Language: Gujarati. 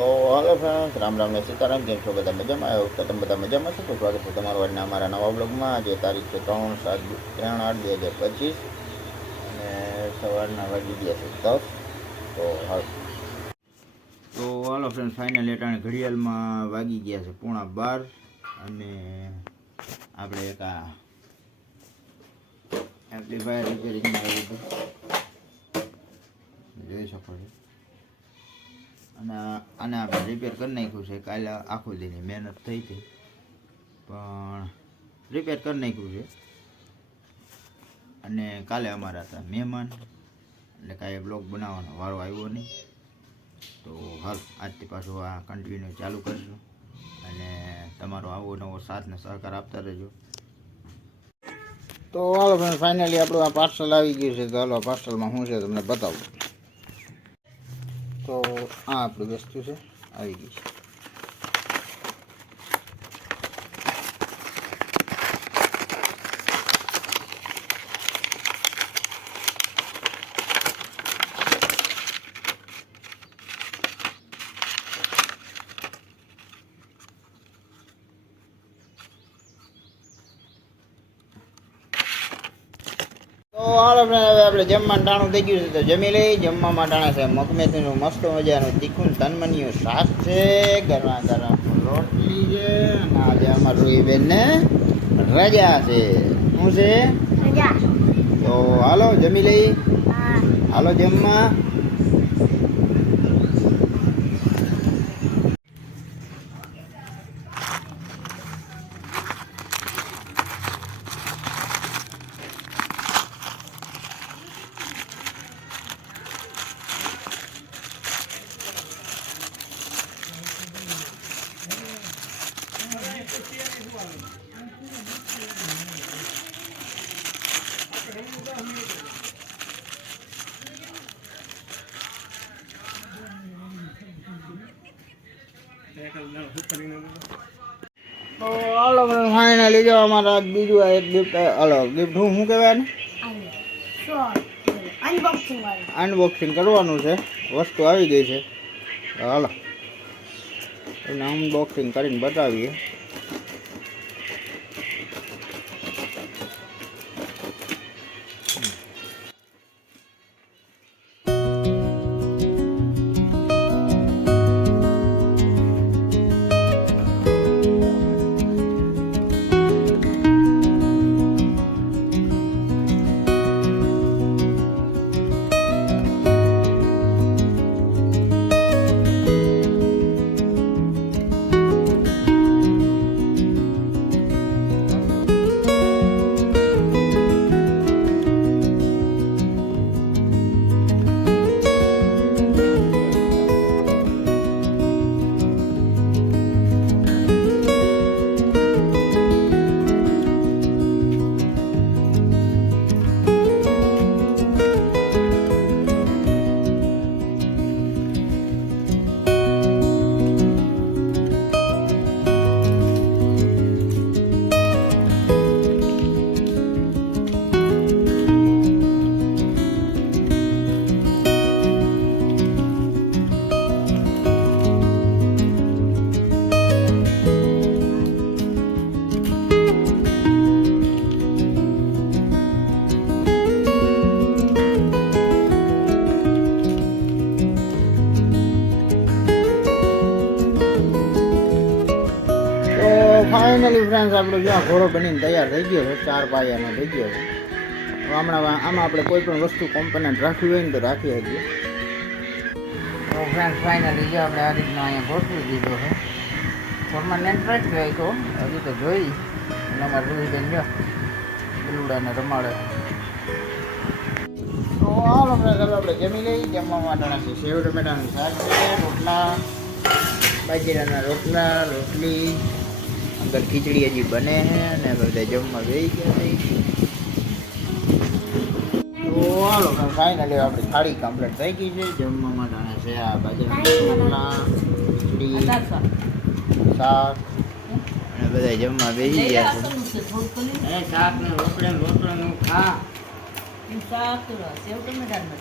તો હાલો ફ્રેન્ડ્સ, રામ રામ ને સીતારામ. કેમ છો બધા? મજામાં આવ્યો તો તમે બધા મજામાં છો? તો સ્વાગત છે તમારું આજના અમારા નવા બ્લોગમાં. આજે તારીખ છે 3/8/2025 અને સવારના વાગી ગયા છે 10. તો હાલો ફ્રેન્ડ્સ, ફાઇનલી અટાણે ઘડિયાળમાં વાગી ગયા છે 11:15 અને આપણે એક આ એમ્પ્લીફાયર રિપેરિંગમાં આવ્યું હતું, જોઈ શકો છો. અને આને આપણે રિપેર કરી નાખ્યું છે. કાલે આખો દીની મહેનત થઈ હતી પણ રિપેર કરી નાખ્યું છે. અને કાલે અમારા હતા મહેમાન એટલે કાંઈ બ્લોગ બનાવવાનો વારો આવ્યો નહીં. તો હાલ આજથી પાછું આ કન્ટિન્યુ ચાલુ કરીશું અને તમારો આવો નવો સાથ ને સહકાર આપતા રહેજો. તો હાલો ફ્રેન્ડ, ફાઇનલી આપણું આ પાર્સલ આવી ગયું છે. તો હાલો આ પાર્સલમાં શું છે તમને બતાવું. તો આ આપણી વસ્તુ છે, આવી ગઈ છે. તો હાલો ફ્રેન્ડ, હવે આપણે જમવાનું ટાણું થઈ ગયું છે તો જમી લઈ. જમવામાં ટાણા છે મગમેથીનું મસ્ત મજાનું તીખું તનમનિયું શાક છે, ગરમા ગરમ રોટલી છે અને આજે અમારું રૂહીબેન ને રજા છે. શું છે? રજા. તો હાલો જમી લઈ. હાલો જમવા. તો હાલો ફાઇનલી જો અમારા બીજું આ એક ગિફ્ટ. હાલો ગિફ્ટ શું કહેવાય ને? અનબોક્સિંગ કરવાનું છે. વસ્તુ આવી ગઈ છે. હાલો એને અનબોક્સિંગ કરીને બતાવીએ. ફાઇનલી ફ્રેન્ડ્સ, આપણો જ્યાં ઘોડો બનીને તૈયાર થઈ ગયો છે. 4 પાયાનો થઈ ગયો છે. હમણાં આમાં આપણે કોઈ પણ વસ્તુ કોમ્પોનન્ટ રાખવી હોય ને તો રાખી શકીએ. તો ફ્રેન્ડ્સ ફાઇનલી જો આપણે આ રીતના અહીંયા ગોઠવી દીધો છે. ઘરમાં નેટ રાખી હોય તો હજી તો જોઈ અને અમારે રૂહીબેન જો બલુડાને રમાડે. તો હાલો ફ્રેન્ડ્સ, હવે આપણે જમી લઈ. જમવા માટેના છે સેવ ટમેટાનું શાક છે, રોટલા, બાજરાના રોટલા, રોટલી, અંદર ખીચડી હજી બને છે અને બધા જમવા બેસી ગયા છે. તો હાલો ફાઇનલી આપણી થાળી કમ્પ્લીટ થઈ ગઈ છે. જમવા માટે છે આ બાજરાના રોટલા, ખીચડી, શાક અને બધા જમવા બેસી ગયા છે. શાક ને રોટલાનું ખા. શાક સેવ ટમેટાનું